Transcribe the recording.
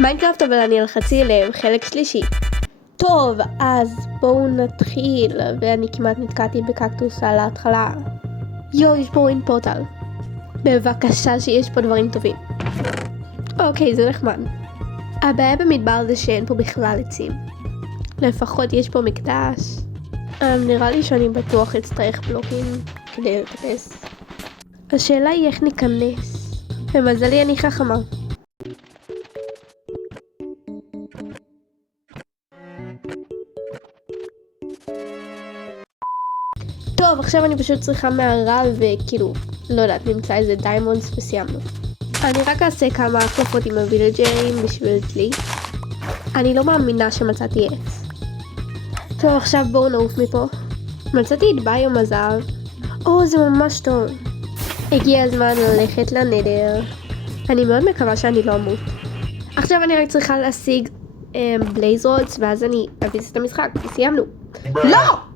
מיינקראפט אבל אני על חצי לב, חלק שלישי. טוב, אז בואו נתחיל, ואני כמעט נתקעתי בקקטוס על ההתחלה. יו, יש פה אין פורטל. בבקשה שיש פה דברים טובים. אוקיי, זה נחמד. הבעיה במדבר זה שאין פה בכלל עצים. לפחות יש פה מקדש. נראה לי שאני בטוח אצטרך בלוקים כדי לטפס. השאלה היא איך ניכנס. במזלי אני חכמה. טוב, עכשיו אני פשוט צריכה מערה וכאילו, לא יודעת, נמצא איזה דיימונדס וסיימנו. אני רק אעשה כמה הקלפות עם הווילג'רים בשביל דלי. אני לא מאמינה שמצאתי עץ. טוב, עכשיו בואו נעוף מפה. מצאתי את ביום הזהב. זה ממש טוב. הגיע הזמן ללכת לנדר. אני מאוד מקווה שאני לא אמות. עכשיו אני רק צריכה להשיג בלייז רודס, ואז אני אביס את המשחק. סיימנו. לא!